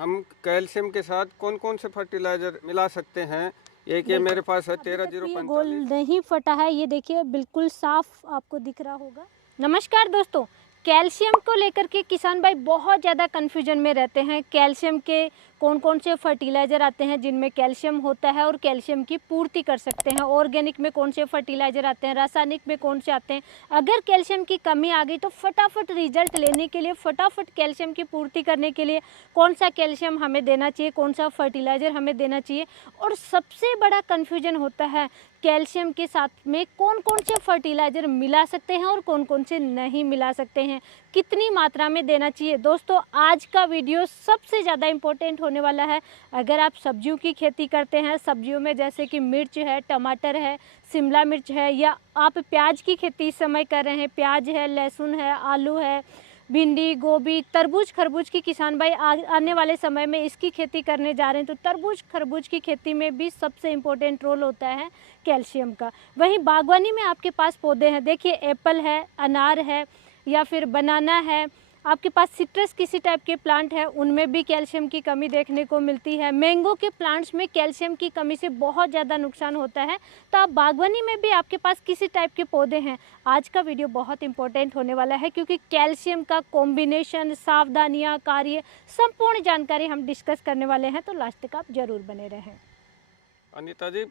हम कैल्शियम के साथ कौन कौन से फर्टिलाइजर मिला सकते हैं? एक ये मेरे पास है अभी तक ये 13-045। गोल नहीं फटा है, ये देखिए बिल्कुल साफ आपको दिख रहा होगा। नमस्कार दोस्तों, कैल्शियम को लेकर के किसान भाई बहुत ज़्यादा कन्फ्यूजन में रहते हैं। कैल्शियम के कौन कौन से फर्टिलाइज़र आते हैं जिनमें कैल्शियम होता है और कैल्शियम की पूर्ति कर सकते हैं, ऑर्गेनिक में कौन से फर्टिलाइज़र आते हैं, रासायनिक में कौन से आते हैं। अगर कैल्शियम की कमी आ गई तो फटाफट रिजल्ट लेने के लिए, फटाफट कैल्शियम की पूर्ति करने के लिए कौन सा कैल्शियम हमें देना चाहिए, कौन सा फर्टिलाइज़र हमें देना चाहिए। और सबसे बड़ा कन्फ्यूजन होता है कैल्शियम के साथ में कौन कौन से फर्टिलाइज़र मिला सकते हैं और कौन कौन से नहीं मिला सकते हैं, कितनी मात्रा में देना चाहिए। दोस्तों आज का वीडियो सबसे ज़्यादा इम्पोर्टेंट होने वाला है। अगर आप सब्जियों की खेती करते हैं, सब्जियों में जैसे कि मिर्च है, टमाटर है, शिमला मिर्च है, या आप प्याज की खेती इस समय कर रहे हैं, प्याज है, लहसुन है, आलू है, भिंडी, गोभी, तरबूज, खरबूज की किसान भाई आने वाले समय में इसकी खेती करने जा रहे हैं, तो तरबूज खरबूज की खेती में भी सबसे इम्पोर्टेंट रोल होता है कैल्शियम का। वहीं बागवानी में आपके पास पौधे हैं, देखिए एप्पल है, अनार है, या फिर बनाना है, आपके पास सिट्रस किसी टाइप के प्लांट है, उनमें भी कैल्शियम की कमी देखने को मिलती है। मैंगो के प्लांट्स में कैल्शियम की कमी से बहुत ज़्यादा नुकसान होता है। तो आप बागवानी में भी आपके पास किसी टाइप के पौधे हैं, आज का वीडियो बहुत इंपॉर्टेंट होने वाला है, क्योंकि कैल्शियम का कॉम्बिनेशन, सावधानियाँ, कार्य, संपूर्ण जानकारी हम डिस्कस करने वाले हैं, तो लास्ट तक आप जरूर बने रहें। अनीता जी,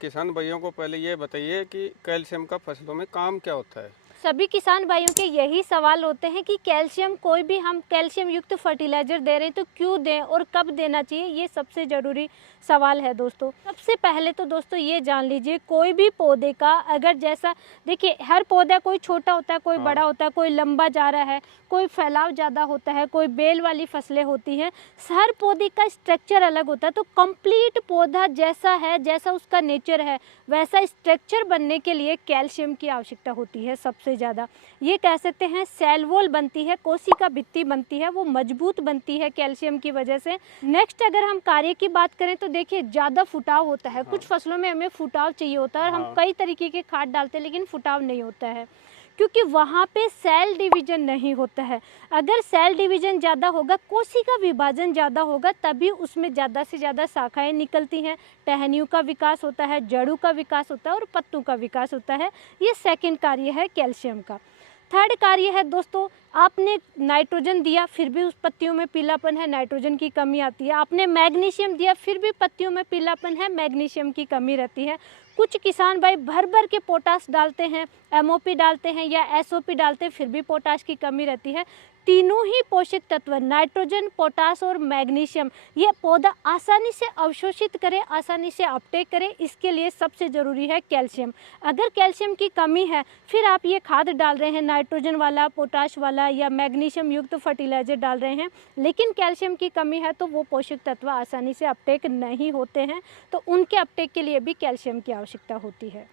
किसान भाइयों को पहले ये बताइए कि कैल्शियम का फसलों में काम क्या होता है? सभी किसान भाइयों के यही सवाल होते हैं कि कैल्शियम, कोई भी हम कैल्शियम युक्त फर्टिलाइजर दे रहे हैं तो क्यों दें और कब देना चाहिए, ये सबसे ज़रूरी सवाल है दोस्तों। सबसे पहले तो दोस्तों ये जान लीजिए, कोई भी पौधे का अगर जैसा, देखिए हर पौधा कोई छोटा होता है, कोई बड़ा होता है, कोई लंबा जा रहा है, कोई फैलाव ज़्यादा होता है, कोई बेल वाली फसलें होती हैं, हर पौधे का स्ट्रक्चर अलग होता है। तो कंप्लीट पौधा जैसा है, जैसा उसका नेचर है, वैसा स्ट्रक्चर बनने के लिए कैल्शियम की आवश्यकता होती है सबसे ज़्यादा। ये कह सकते हैं सेल वॉल बनती है, कोशिका भित्ति बनती है, वो मजबूत बनती है कैल्शियम की वजह से। नेक्स्ट अगर हम कार्य की बात करें तो देखिए ज़्यादा फुटाव होता है, कुछ फसलों में हमें फुटाव चाहिए होता है और हम कई तरीके के खाद डालते हैं लेकिन फुटाव नहीं होता है, क्योंकि वहाँ पे सेल डिवीजन नहीं होता है। अगर सेल डिवीजन ज़्यादा होगा, कोशिका विभाजन ज़्यादा होगा, तभी उसमें ज़्यादा से ज़्यादा शाखाएं निकलती हैं, टहनियों का विकास होता है, जड़ों का विकास होता है और पत्तों का विकास होता है। ये सेकंड कार्य है कैल्शियम का। थर्ड कार्य है दोस्तों, आपने नाइट्रोजन दिया फिर भी उस पत्तियों में पीलापन है, नाइट्रोजन की कमी आती है। आपने मैग्नीशियम दिया फिर भी पत्तियों में पीलापन है, मैग्नीशियम की कमी रहती है। कुछ किसान भाई भर भर के पोटास डालते हैं, एमओपी डालते हैं या एसओपी डालते हैं, फिर भी पोटास की कमी रहती है। तीनों ही पोषक तत्व नाइट्रोजन, पोटास और मैग्नीशियम ये पौधा आसानी से अवशोषित करे, आसानी से अपटेक करे, इसके लिए सबसे ज़रूरी है कैल्शियम। अगर कैल्शियम की कमी है, फिर आप ये खाद डाल रहे हैं नाइट्रोजन वाला, पोटाश वाला या मैग्नीशियम युक्त फर्टिलाइजर डाल रहे हैं, लेकिन कैल्शियम की कमी है तो वो पोषक तत्व आसानी से अपटेक नहीं होते हैं, तो उनके अपटेक के लिए भी कैल्शियम की आवश्यकता होती है।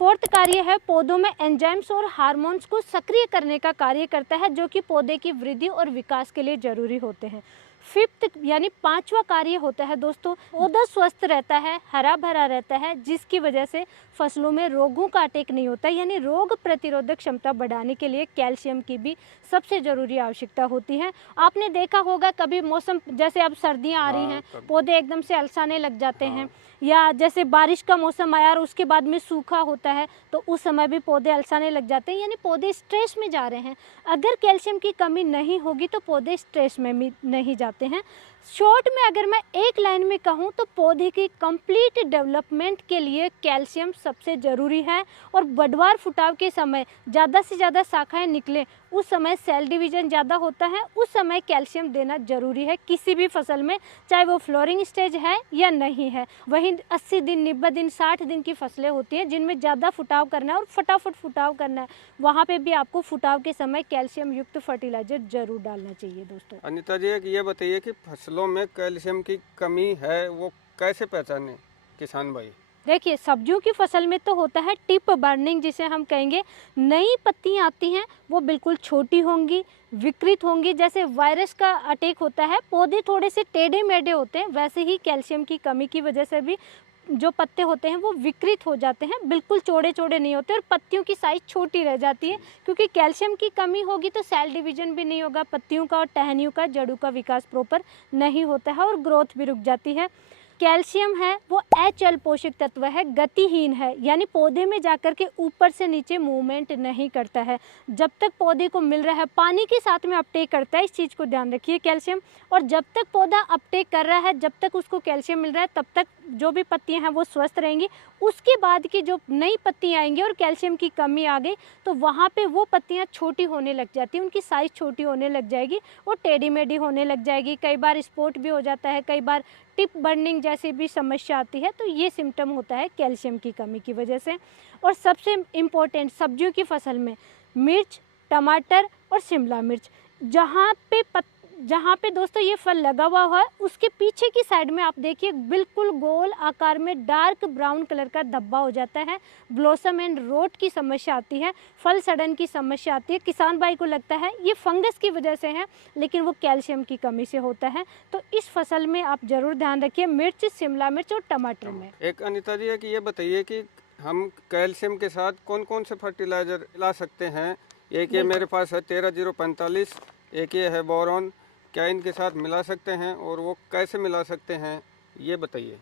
फोर्थ कार्य है पौधों में एंजाइम्स और हार्मोन्स को सक्रिय करने का कार्य करता है, जो कि पौधे की वृद्धि और विकास के लिए जरूरी होते हैं। फिफ्थ यानी पांचवा कार्य होता है दोस्तों, पौधा स्वस्थ रहता है, हरा भरा रहता है, जिसकी वजह से फसलों में रोगों का अटैक नहीं होता, यानी रोग प्रतिरोधक क्षमता बढ़ाने के लिए कैल्शियम की भी सबसे ज़रूरी आवश्यकता होती है। आपने देखा होगा कभी मौसम, जैसे अब सर्दियां आ रही हैं, पौधे एकदम से अलसाने लग जाते हैं, या जैसे बारिश का मौसम आया और उसके बाद में सूखा होता है तो उस समय भी पौधे अलसाने लग जाते हैं, यानी पौधे स्ट्रेस में जा रहे हैं। अगर कैल्शियम की कमी नहीं होगी तो पौधे स्ट्रेस में भी नहीं जाते हैं। शॉर्ट में अगर मैं एक लाइन में कहूँ तो पौधे की कंप्लीट डेवलपमेंट के लिए कैल्शियम सबसे ज़रूरी है। और बढ़वार फुटाव के समय ज़्यादा से ज़्यादा शाखाएं निकले, उस समय सेल डिवीजन ज़्यादा होता है, उस समय कैल्शियम देना ज़रूरी है किसी भी फसल में, चाहे वो फ्लोरिंग स्टेज है या नहीं है। वहीं 80 दिन, 90 दिन, 60 दिन की फसलें होती हैं जिनमें ज़्यादा फुटाव करना है और फटाफट फुटाव करना है, वहाँ पे भी आपको फुटाव के समय कैल्शियम युक्त फर्टिलाइजर जरूर डालना चाहिए दोस्तों। अनीता जी, एक ये बताइए कि फसलों में कैल्शियम की कमी है वो कैसे पहचाने किसान भाई? देखिए सब्जियों की फसल में तो होता है टिप बर्निंग, जिसे हम कहेंगे, नई पत्तियां आती हैं वो बिल्कुल छोटी होंगी, विकृत होंगी, जैसे वायरस का अटैक होता है, पौधे थोड़े से टेढ़े मेढ़े होते हैं, वैसे ही कैल्शियम की कमी की वजह से भी जो पत्ते होते हैं वो विकृत हो जाते हैं, बिल्कुल चौड़े चौड़े नहीं होते और पत्तियों की साइज़ छोटी रह जाती है, क्योंकि कैल्शियम की कमी होगी तो सेल डिवीजन भी नहीं होगा, पत्तियों का और टहनियों का, जड़ों का विकास प्रॉपर नहीं होता है और ग्रोथ भी रुक जाती है। कैल्शियम है वो अचल पोषक तत्व है, गतिहीन है, यानी पौधे में जाकर के ऊपर से नीचे मूवमेंट नहीं करता है। जब तक पौधे को मिल रहा है पानी के साथ में अपटेक करता है, इस चीज़ को ध्यान रखिए कैल्शियम। और जब तक पौधा अपटेक कर रहा है, जब तक उसको कैल्शियम मिल रहा है, तब तक जो भी पत्तियां हैं वो स्वस्थ रहेंगी। उसके बाद की जो नई पत्तियां आएंगी और कैल्शियम की कमी आ गई तो वहाँ पे वो पत्तियां छोटी होने लग जाती हैं, उनकी साइज़ छोटी होने लग जाएगी, वो टेढ़ी मेढ़ी होने लग जाएगी, कई बार स्पॉट भी हो जाता है, कई बार टिप बर्निंग जैसी भी समस्या आती है। तो ये सिम्टम होता है कैल्शियम की कमी की वजह से। और सबसे इम्पोर्टेंट सब्जियों की फसल में मिर्च, टमाटर और शिमला मिर्च, जहाँ पे दोस्तों ये फल लगा हुआ है उसके पीछे की साइड में आप देखिए बिल्कुल गोल आकार में डार्क ब्राउन कलर का धब्बा हो जाता है, ब्लॉसम एंड रोट की समस्या आती है, फल सड़न की समस्या आती है। किसान भाई को लगता है ये फंगस की वजह से है, लेकिन वो कैल्शियम की कमी से होता है। तो इस फसल में आप ज़रूर ध्यान रखिए, मिर्च, शिमला मिर्च और टमाटर में। एक अनीता जी है कि ये बताइए कि हम कैल्शियम के साथ कौन कौन से फर्टिलाइज़र मिला सकते हैं? एक ये मेरे पास है 13045, एक ये है बोरॉन, क्या इनके साथ मिला सकते हैं और वो कैसे मिला सकते हैं, ये बताइए।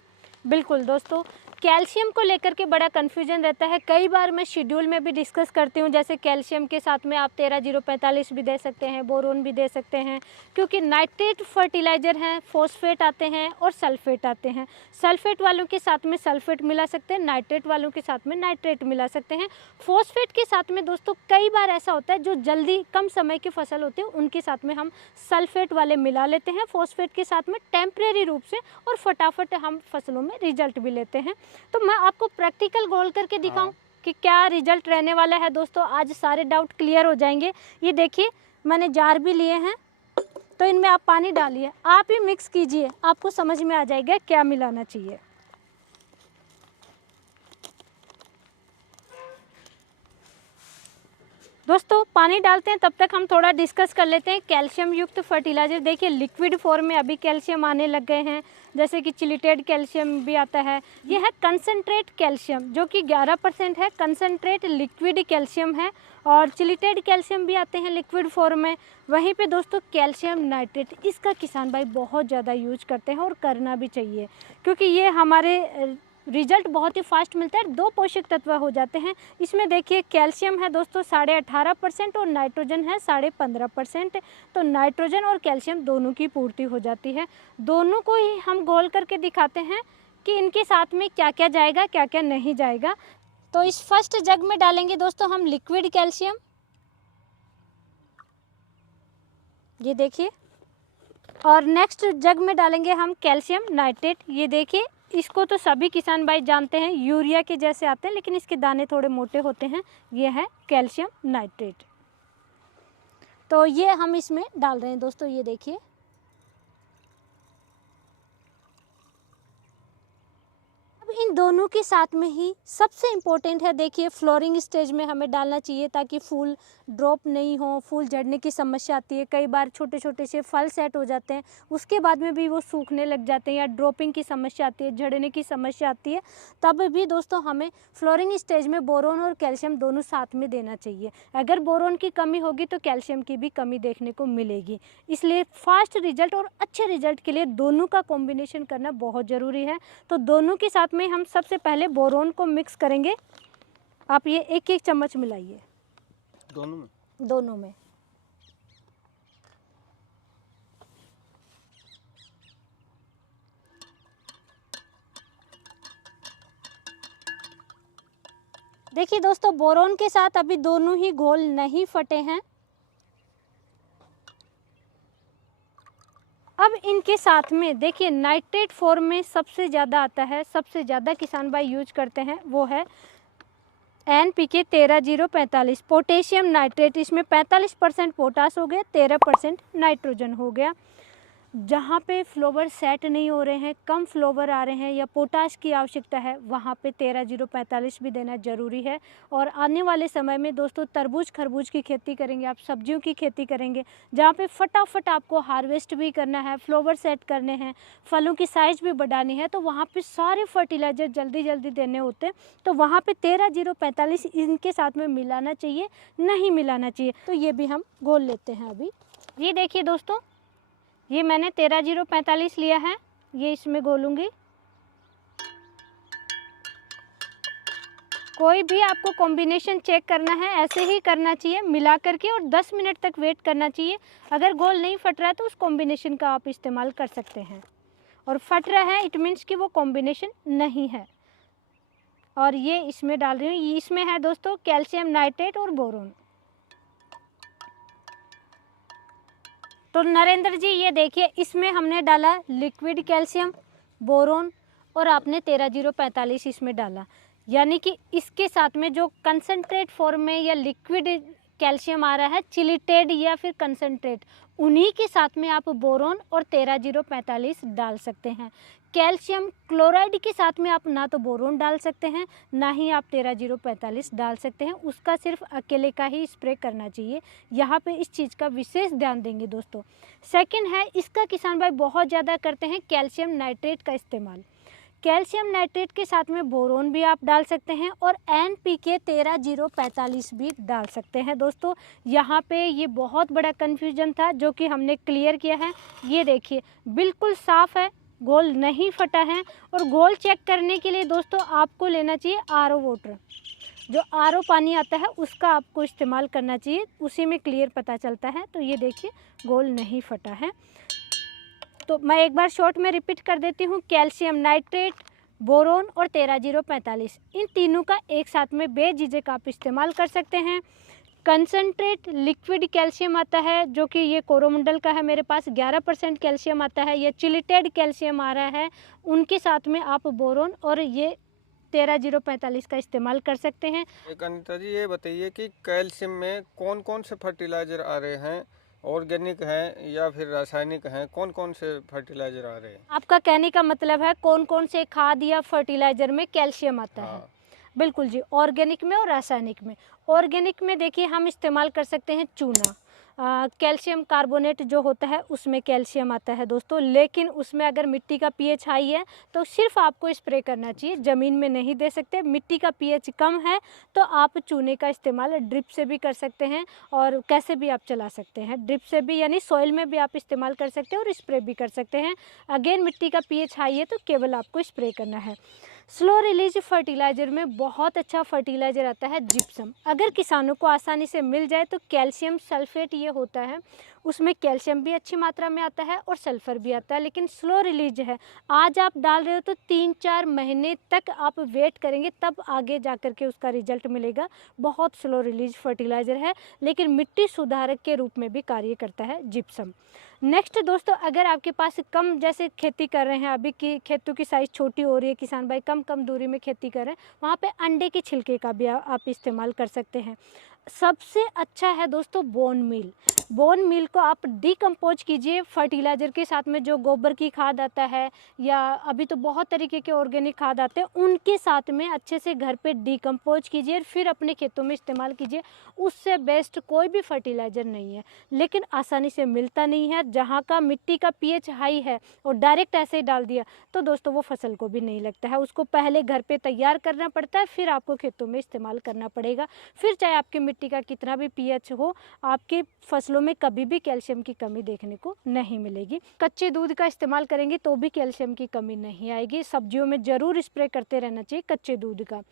बिल्कुल दोस्तों, कैल्शियम को लेकर के बड़ा कन्फ्यूजन रहता है, कई बार मैं शेड्यूल में भी डिस्कस करती हूँ, जैसे कैल्शियम के साथ में आप 13045 भी दे सकते हैं, बोरोन भी दे सकते हैं, क्योंकि नाइट्रेट फर्टिलाइज़र हैं, फॉस्फेट आते हैं और सल्फेट आते हैं। सल्फेट वालों के साथ में सल्फेट मिला सकते हैं, नाइट्रेट वालों के साथ में नाइट्रेट मिला सकते हैं। फॉस्फेट के साथ में दोस्तों कई बार ऐसा होता है जो जल्दी कम समय की फसल होती है उनके साथ में हम सल्फेट वाले मिला लेते हैं फॉस्फेट के साथ में टेम्परेरी रूप से, और फटाफट हम फसलों में रिजल्ट भी लेते हैं। तो मैं आपको प्रैक्टिकल गोल करके दिखाऊं कि क्या रिजल्ट रहने वाला है। दोस्तों आज सारे डाउट क्लियर हो जाएंगे। ये देखिए मैंने जार भी लिए हैं, तो इनमें आप पानी डालिए, आप ही मिक्स कीजिए, आपको समझ में आ जाएगा क्या मिलाना चाहिए। दोस्तों पानी डालते हैं तब तक हम थोड़ा डिस्कस कर लेते हैं कैल्शियम युक्त फर्टिलाइज़र। देखिए लिक्विड फॉर्म में अभी कैल्शियम आने लग गए हैं, जैसे कि चिलिटेड कैल्शियम भी आता है। ये है कंसनट्रेट कैल्शियम जो कि 11% है, कंसनट्रेट लिक्विड कैल्शियम है, और चिलिटेड कैल्शियम भी आते हैं लिक्विड फॉर्म में। वहीं पे दोस्तों कैल्शियम नाइट्रेट, इसका किसान भाई बहुत ज़्यादा यूज करते हैं और करना भी चाहिए, क्योंकि ये हमारे रिजल्ट बहुत ही फास्ट मिलता है। 2 पोषक तत्व हो जाते हैं इसमें। देखिए कैल्शियम है दोस्तों 18.5% और नाइट्रोजन है 15.5%। तो नाइट्रोजन और कैल्शियम दोनों की पूर्ति हो जाती है। दोनों को ही हम गोल करके दिखाते हैं कि इनके साथ में क्या क्या जाएगा, क्या क्या नहीं जाएगा। तो इस फर्स्ट जग में डालेंगे दोस्तों हम लिक्विड कैल्शियम, ये देखिए, और नेक्स्ट जग में डालेंगे हम कैल्शियम नाइट्रेट। ये देखिए इसको तो सभी किसान भाई जानते हैं, यूरिया के जैसे आते हैं लेकिन इसके दाने थोड़े मोटे होते हैं। ये है कैल्शियम नाइट्रेट, तो ये हम इसमें डाल रहे हैं दोस्तों। ये देखिए अब इन दोनों के साथ में ही सबसे इम्पोर्टेंट है, देखिए फ्लोरिंग स्टेज में हमें डालना चाहिए ताकि फूल ड्रॉप नहीं हो, फूल झड़ने की समस्या आती है। कई बार छोटे छोटे से फल सेट हो जाते हैं, उसके बाद में भी वो सूखने लग जाते हैं या ड्रॉपिंग की समस्या आती है, झड़ने की समस्या आती है। तब भी दोस्तों हमें फ्लोरिंग स्टेज में बोरोन और कैल्शियम दोनों साथ में देना चाहिए। अगर बोरोन की कमी होगी तो कैल्शियम की भी कमी देखने को मिलेगी। इसलिए फास्ट रिजल्ट और अच्छे रिजल्ट के लिए दोनों का कॉम्बिनेशन करना बहुत ज़रूरी है। तो दोनों के साथ में हम सबसे पहले बोरोन को मिक्स करेंगे। आप ये 1-1 चम्मच मिलाइए दोनों में। देखिए दोस्तों बोरोन के साथ अभी दोनों ही घोल नहीं फटे हैं। अब इनके साथ में देखिए नाइट्रेट फॉर्म में सबसे ज़्यादा आता है, सबसे ज़्यादा किसान भाई यूज करते हैं, वो है NPK 13045 पोटेशियम नाइट्रेट। इसमें 45% पोटास हो गया, 13% नाइट्रोजन हो गया। जहाँ पे फ्लावर सेट नहीं हो रहे हैं, कम फ्लावर आ रहे हैं या पोटाश की आवश्यकता है, वहाँ पे 13-0-45 भी देना ज़रूरी है। और आने वाले समय में दोस्तों तरबूज खरबूज की खेती करेंगे, आप सब्जियों की खेती करेंगे, जहाँ पे फटाफट आपको हार्वेस्ट भी करना है, फ्लावर सेट करने हैं, फलों की साइज़ भी बढ़ानी है, तो वहाँ पे सारे फर्टिलाइज़र जल्दी जल्दी देने होते हैं। तो वहाँ पे 13-0-45 इनके साथ में मिलाना चाहिए, नहीं मिलाना चाहिए। तो ये भी हम घोल लेते हैं अभी। ये देखिए दोस्तों, ये मैंने 13-0-45 लिया है, ये इसमें घोलूँगी। कोई भी आपको कॉम्बिनेशन चेक करना है ऐसे ही करना चाहिए, मिला करके, और 10 मिनट तक वेट करना चाहिए। अगर घोल नहीं फट रहा है तो उस कॉम्बिनेशन का आप इस्तेमाल कर सकते हैं, और फट रहा है इट मीन्स कि वो कॉम्बिनेशन नहीं है। और ये इसमें डाल रही हूँ, इसमें है दोस्तों कैल्शियम नाइट्रेट और बोरोन। तो नरेंद्र जी ये देखिए, इसमें हमने डाला लिक्विड कैल्शियम, बोरोन, और आपने 13-0-45 इसमें डाला, यानी कि इसके साथ में जो कंसंट्रेट फॉर्म में या लिक्विड कैल्शियम आ रहा है, चिलिटेड या फिर कंसंट्रेट, उन्हीं के साथ में आप बोरोन और 13-0-45 डाल सकते हैं। कैल्शियम क्लोराइड के साथ में आप ना तो बोरोन डाल सकते हैं, ना ही आप 13-0-45 डाल सकते हैं। उसका सिर्फ अकेले का ही स्प्रे करना चाहिए। यहाँ पे इस चीज़ का विशेष ध्यान देंगे दोस्तों। सेकंड है, इसका किसान भाई बहुत ज़्यादा करते हैं कैल्शियम नाइट्रेट का इस्तेमाल। कैल्शियम नाइट्रेट के साथ में बोरोन भी आप डाल सकते हैं, और NPK 13-0-45 भी डाल सकते हैं दोस्तों। यहाँ पे ये बहुत बड़ा कन्फ्यूजन था जो कि हमने क्लियर किया है। ये देखिए बिल्कुल साफ़ है, घोल नहीं फटा है। और घोल चेक करने के लिए दोस्तों आपको लेना चाहिए RO वाटर, जो RO पानी आता है उसका आपको इस्तेमाल करना चाहिए, उसी में क्लियर पता चलता है। तो ये देखिए घोल नहीं फटा है। तो मैं एक बार शॉर्ट में रिपीट कर देती हूँ, कैल्शियम नाइट्रेट, बोरोन और 13-0-45, इन तीनों का एक साथ में बेझिझक आप इस्तेमाल कर सकते हैं। कंसंट्रेट लिक्विड कैल्शियम आता है, जो कि ये कोरोमंडल का है, मेरे पास 11% कैल्शियम आता है, ये चिलिटेड कैल्शियम आ रहा है, उनके साथ में आप बोरोन और ये 13-0-45 का इस्तेमाल कर सकते हैं। एक अनिता जी ये बताइए कि कैल्शियम में कौन कौन से फर्टिलाइज़र आ रहे हैं, ऑर्गेनिक हैं या फिर रासायनिक हैं, कौन कौन से फर्टिलाइज़र आ रहे हैं? आपका कहने का मतलब है कौन कौन से खाद या फर्टिलाइज़र में कैल्शियम आता है? हाँ। बिल्कुल जी, ऑर्गेनिक में और रासायनिक में। ऑर्गेनिक में देखिए हम इस्तेमाल कर सकते हैं चूना, कैल्शियम कार्बोनेट जो होता है उसमें कैल्शियम आता है दोस्तों, लेकिन उसमें अगर मिट्टी का pH हाई है तो सिर्फ आपको स्प्रे करना चाहिए, ज़मीन में नहीं दे सकते। मिट्टी का pH कम है तो आप चूने का इस्तेमाल ड्रिप से भी कर सकते हैं, और कैसे भी आप चला सकते हैं, ड्रिप से भी, यानी सॉइल में भी आप इस्तेमाल कर सकते हैं और स्प्रे भी कर सकते हैं। अगेन मिट्टी का pH हाई है तो केवल आपको स्प्रे करना है। स्लो रिलीज फर्टिलाइज़र में बहुत अच्छा फर्टिलाइज़र आता है जिप्सम। अगर किसानों को आसानी से मिल जाए तो कैल्शियम सल्फेट ये होता है, उसमें कैल्शियम भी अच्छी मात्रा में आता है और सल्फ़र भी आता है, लेकिन स्लो रिलीज है। आज आप डाल रहे हो तो 3-4 महीने तक आप वेट करेंगे तब आगे जा कर के उसका रिजल्ट मिलेगा। बहुत स्लो रिलीज फर्टिलाइज़र है, लेकिन मिट्टी सुधारक के रूप में भी कार्य करता है जिप्सम। नेक्स्ट दोस्तों, अगर आपके पास कम, जैसे खेती कर रहे हैं अभी की खेतों की साइज़ छोटी हो रही है, किसान भाई कम दूरी में खेती कर रहे हैं, वहाँ पे अंडे के छिलके का भी आप इस्तेमाल कर सकते हैं। सबसे अच्छा है दोस्तों बोन मील। बोन मील को आप डिकम्पोज कीजिए फर्टिलाइज़र के साथ में, जो गोबर की खाद आता है या अभी तो बहुत तरीके के ऑर्गेनिक खाद आते हैं, उनके साथ में अच्छे से घर पे डिकम्पोज कीजिए, फिर अपने खेतों में इस्तेमाल कीजिए। उससे बेस्ट कोई भी फर्टिलाइज़र नहीं है, लेकिन आसानी से मिलता नहीं है। जहाँ का मिट्टी का pH हाई है और डायरेक्ट ऐसे ही डाल दिया तो दोस्तों वो फसल को भी नहीं लगता है, उसको पहले घर पे तैयार करना पड़ता है, फिर आपको खेतों में इस्तेमाल करना पड़ेगा। फिर चाहे आपकी मिट्टी का कितना भी pH हो, आपकी फसलों में कभी भी कैल्शियम की कमी देखने को नहीं मिलेगी। कच्चे दूध का इस्तेमाल करेंगे तो भी कैल्शियम की कमी नहीं आएगी। सब्जियों में ज़रूर स्प्रे करते रहना चाहिए कच्चे दूध का।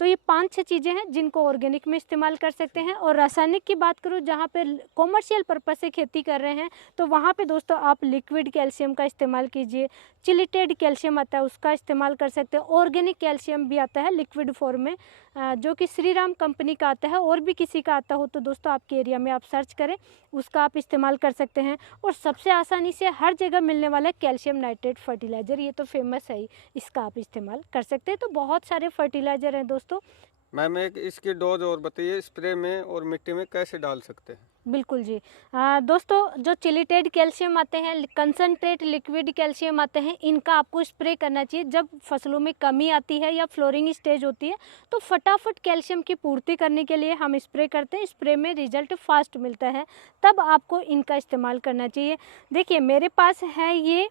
तो ये 5-6 चीज़ें हैं जिनको ऑर्गेनिक में इस्तेमाल कर सकते हैं। और रासायनिक की बात करूँ, जहाँ पे कॉमर्शियल पर्पस से खेती कर रहे हैं, तो वहाँ पे दोस्तों आप लिक्विड कैल्शियम का इस्तेमाल कीजिए। चिलिटेड कैल्शियम आता है उसका इस्तेमाल कर सकते हैं। ऑर्गेनिक कैल्शियम भी आता है लिक्विड फॉर्म में, जो कि श्रीराम कंपनी का आता है। और भी किसी का आता हो तो दोस्तों आपके एरिया में आप सर्च करें, उसका आप इस्तेमाल कर सकते हैं। और सबसे आसानी से हर जगह मिलने वाला है कैल्शियम नाइट्रेट फर्टिलाइज़र, ये तो फेमस है ही, इसका आप इस्तेमाल कर सकते हैं। तो बहुत सारे फर्टिलाइज़र हैं दोस्तों, मैम एक इसकी डोज और बताइए, स्प्रे में और मिट्टी में कैसे डाल सकते हैं? बिल्कुल जी। दोस्तों, जो चिलीटेड कैल्शियम आते हैं, कंसनट्रेट लिक्विड कैल्शियम आते हैं, इनका आपको स्प्रे करना चाहिए जब फसलों में कमी आती है या फ्लोरिंग स्टेज होती है, तो फटाफट कैल्शियम की पूर्ति करने के लिए हम स्प्रे करते हैं। स्प्रे में रिजल्ट फास्ट मिलता है, तब आपको इनका इस्तेमाल करना चाहिए। देखिए मेरे पास है ये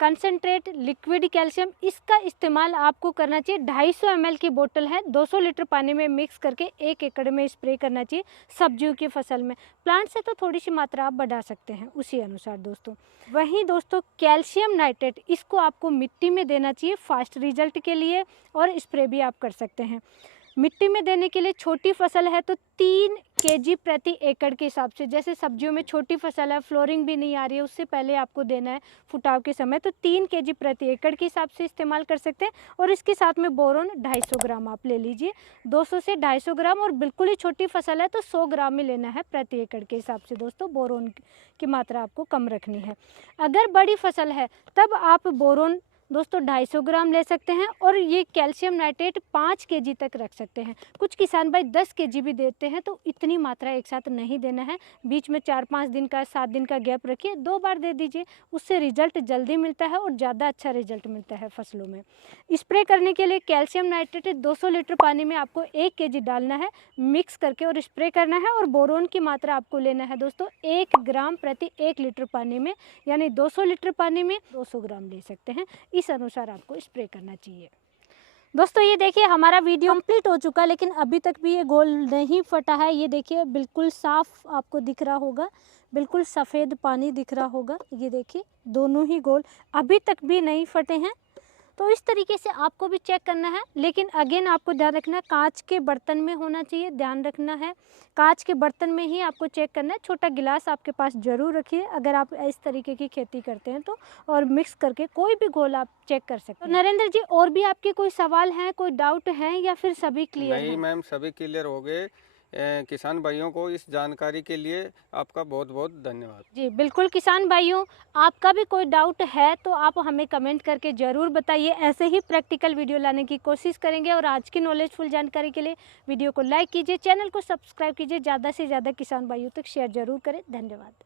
कंसनट्रेट लिक्विड कैल्शियम, इसका इस्तेमाल आपको करना चाहिए। 250 ml की बोतल है, 200 लीटर पानी में मिक्स करके 1 एकड़ में स्प्रे करना चाहिए सब्जियों की फसल में। प्लांट से तो थोड़ी सी मात्रा आप बढ़ा सकते हैं उसी अनुसार दोस्तों। वहीं दोस्तों कैल्शियम नाइट्रेट, इसको आपको मिट्टी में देना चाहिए फास्ट रिजल्ट के लिए, और स्प्रे भी आप कर सकते हैं। मिट्टी में देने के लिए छोटी फसल है तो 3 kg प्रति एकड़ के हिसाब से, जैसे सब्जियों में छोटी फसल है, फ्लोरिंग भी नहीं आ रही है, उससे पहले आपको देना है फुटाव के समय, तो 3 kg प्रति एकड़ के हिसाब से इस्तेमाल कर सकते हैं। और इसके साथ में बोरोन 250 ग्राम आप ले लीजिए, 200 से 250 ग्राम, और बिल्कुल ही छोटी फसल है तो 100 ग्राम में लेना है प्रति एकड़ के हिसाब से दोस्तों। बोरोन की मात्रा आपको कम रखनी है। अगर बड़ी फसल है तब आप बोरोन दोस्तों 250 ग्राम ले सकते हैं, और ये कैल्शियम नाइट्रेट 5 kg तक रख सकते हैं। कुछ किसान भाई 10 kg भी देते हैं, तो इतनी मात्रा एक साथ नहीं देना है। बीच में 4-5 दिन का 7 दिन का गैप रखिए, 2 बार दे दीजिए, उससे रिजल्ट जल्दी मिलता है और ज़्यादा अच्छा रिजल्ट मिलता है फसलों में। स्प्रे करने के लिए कैल्शियम नाइट्रेट 200 लीटर पानी में आपको 1 kg डालना है, मिक्स करके और स्प्रे करना है। और बोरोन की मात्रा आपको लेना है दोस्तों 1 ग्राम प्रति 1 लीटर पानी में, यानी 200 लीटर पानी में 200 ग्राम ले सकते हैं। इस अनुसार आपको स्प्रे करना चाहिए दोस्तों। ये देखिए हमारा वीडियो कंप्लीट हो चुका है, लेकिन अभी तक भी ये गोल नहीं फटा है। ये देखिए बिल्कुल साफ आपको दिख रहा होगा, बिल्कुल सफ़ेद पानी दिख रहा होगा। ये देखिए दोनों ही गोल अभी तक भी नहीं फटे हैं। तो इस तरीके से आपको भी चेक करना है, लेकिन अगेन आपको ध्यान रखना है कांच के बर्तन में होना चाहिए। ध्यान रखना है कांच के बर्तन में ही आपको चेक करना है। छोटा गिलास आपके पास ज़रूर रखिए अगर आप इस तरीके की खेती करते हैं तो, और मिक्स करके कोई भी घोल आप चेक कर सकते हैं। तो नरेंद्र जी, और भी आपके कोई सवाल हैं, कोई डाउट है, या फिर सभी क्लियर है? नहीं मैम, सभी क्लियर हो गए। किसान भाइयों को इस जानकारी के लिए आपका बहुत बहुत धन्यवाद। जी बिल्कुल किसान भाइयों, आपका भी कोई डाउट है तो आप हमें कमेंट करके ज़रूर बताइए। ऐसे ही प्रैक्टिकल वीडियो लाने की कोशिश करेंगे। और आज की नॉलेजफुल जानकारी के लिए वीडियो को लाइक कीजिए, चैनल को सब्सक्राइब कीजिए, ज़्यादा से ज़्यादा किसान भाइयों तक शेयर जरूर करें। धन्यवाद।